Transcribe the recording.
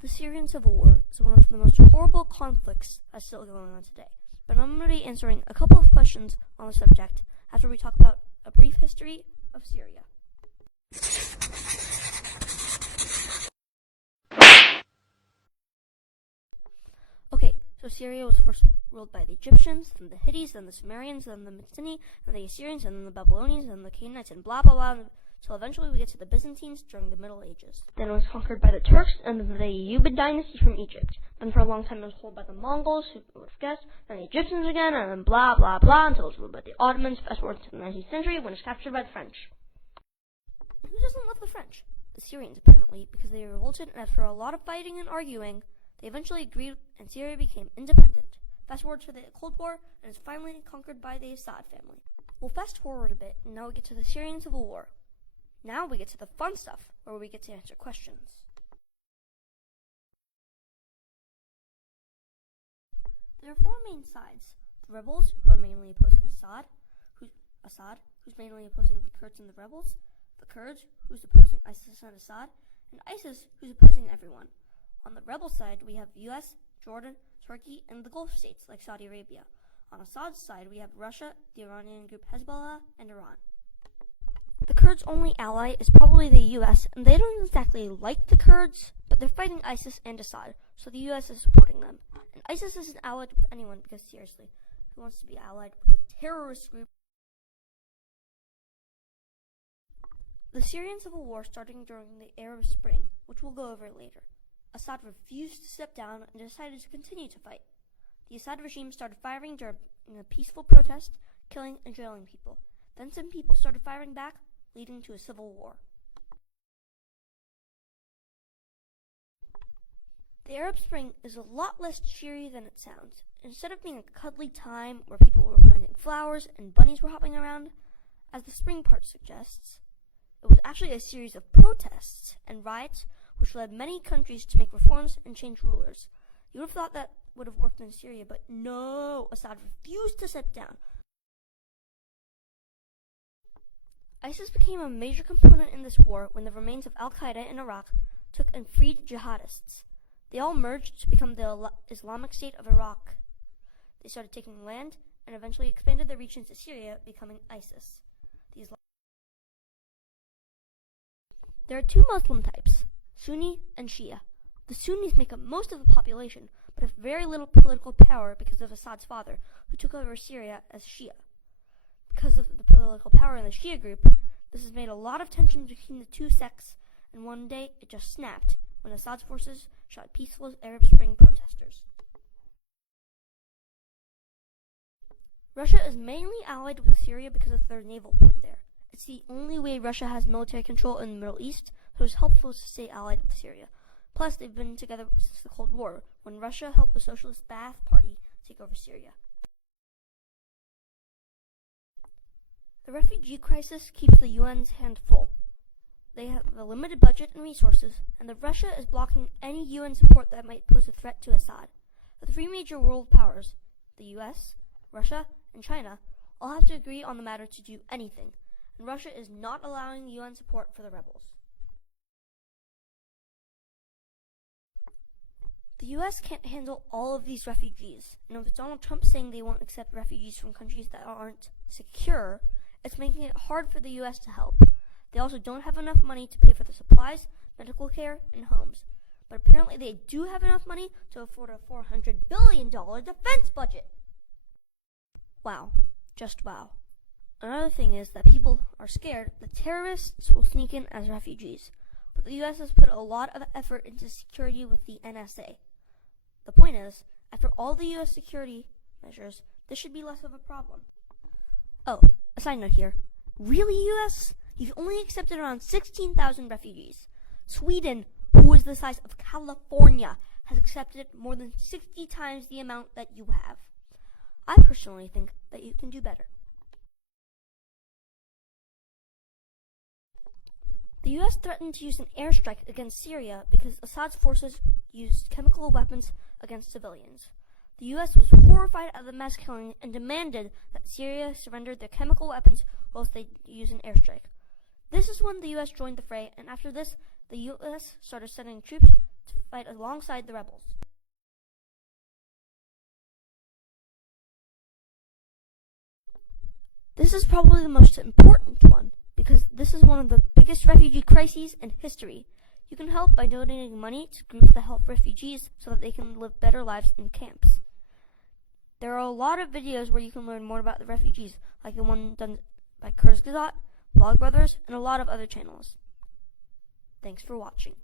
The Syrian Civil War is one of the most horrible conflicts that's still going on today, but I'm going to be answering a couple of questions on the subject after we talk about a brief history of Syria. Okay, so Syria was first ruled by the Egyptians, then the Hittites, then the Sumerians, then the Mycenaeans, then the Assyrians, and then the Babylonians, then the Canaanites, and blah blah blah, until eventually we get to the Byzantines during the Middle Ages. Then it was conquered by the Turks and the Ayyubid dynasty from Egypt. Then for a long time it was ruled by the Mongols, who was guessed, then the Egyptians again, and then blah blah blah, until it was ruled by the Ottomans, fast forward to the 19th century when it was captured by the French. Who doesn't love the French? The Syrians, apparently, because they revolted, and after a lot of fighting and arguing, they eventually agreed, and Syria became independent. Fast forward to the Cold War, and is finally conquered by the Assad family. We'll fast forward a bit, and now we get to the Syrian Civil War. Now we get to the fun stuff, where we get to answer questions. There are four main sides. The rebels, who are mainly opposing Assad, who's mainly opposing the Kurds and the rebels, the Kurds, who's opposing ISIS and Assad, and ISIS, who's opposing everyone. On the rebel side, we have US, Jordan, Turkey, and the Gulf states like Saudi Arabia. On Assad's side, we have Russia, the Iranian group Hezbollah, and Iran. The Kurds' only ally is probably the US, and they don't exactly like the Kurds, but they're fighting ISIS and Assad, so the US is supporting them. And ISIS isn't allied with anyone because, seriously, who wants to be allied with a terrorist group? The Syrian Civil War started during the Arab Spring, which we'll go over later. Assad refused to step down and decided to continue to fight. The Assad regime started firing during a peaceful protest, killing and jailing people. Then some people started firing back, leading to a civil war. The Arab Spring is a lot less cheery than it sounds. Instead of being a cuddly time where people were planting flowers and bunnies were hopping around, as the spring part suggests, it was actually a series of protests and riots which led many countries to make reforms and change rulers. You would have thought that would have worked in Syria, but no, Assad refused to step down. ISIS became a major component in this war when the remains of Al-Qaeda in Iraq took and freed jihadists. They all merged to become the Islamic State of Iraq. They started taking land and eventually expanded their reach into Syria, becoming ISIS. There are two Muslim types, Sunni and Shia. The Sunnis make up most of the population, but have very little political power because of Assad's father, who took over Syria as Shia. Because of the political power in the Shia group, this has made a lot of tension between the two sects, and one day it just snapped when Assad's forces shot peaceful Arab Spring protesters. Russia is mainly allied with Syria because of their naval port there. It's the only way Russia has military control in the Middle East, so it's helpful to stay allied with Syria. Plus, they've been together since the Cold War, when Russia helped the Socialist Ba'ath Party take over Syria. The refugee crisis keeps the UN's hand full. They have a limited budget and resources, and Russia is blocking any UN support that might pose a threat to Assad. The three major world powers, the US, Russia, and China, all have to agree on the matter to do anything, and Russia is not allowing UN support for the rebels. The US can't handle all of these refugees, and with Donald Trump saying they won't accept refugees from countries that aren't secure, it's making it hard for the US to help. They also don't have enough money to pay for the supplies, medical care, and homes. But apparently they do have enough money to afford a $400 billion defense budget. Wow. Just wow. Another thing is that people are scared that terrorists will sneak in as refugees. But the US has put a lot of effort into security with the NSA. The point is, after all the US security measures, this should be less of a problem. Oh, a side note here. Really, US? You've only accepted around 16,000 refugees. Sweden, who is the size of California, has accepted more than 60 times the amount that you have. I personally think that you can do better. The US threatened to use an airstrike against Syria because Assad's forces used chemical weapons against civilians. The US was horrified at the mass killing and demanded that Syria surrender their chemical weapons or else they use an airstrike. This is when the US joined the fray, and after this, the US started sending troops to fight alongside the rebels. This is probably the most important one, because this is one of the biggest refugee crises in history. You can help by donating money to groups that help refugees so that they can live better lives in camps. There are a lot of videos where you can learn more about the refugees, like the one done by Kurzgesagt, Vlogbrothers, and a lot of other channels. Thanks for watching.